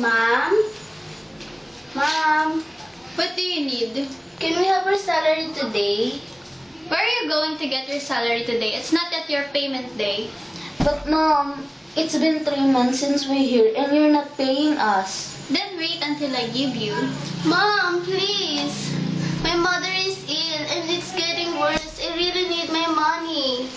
Mom? Mom? What do you need? Can we have our salary today? Where are you going to get your salary today? It's not yet your payment day. But Mom, it's been 3 months since we're here and you're not paying us. Then wait until I give you. Mom, please. My mother is ill and it's getting worse. I really need my money.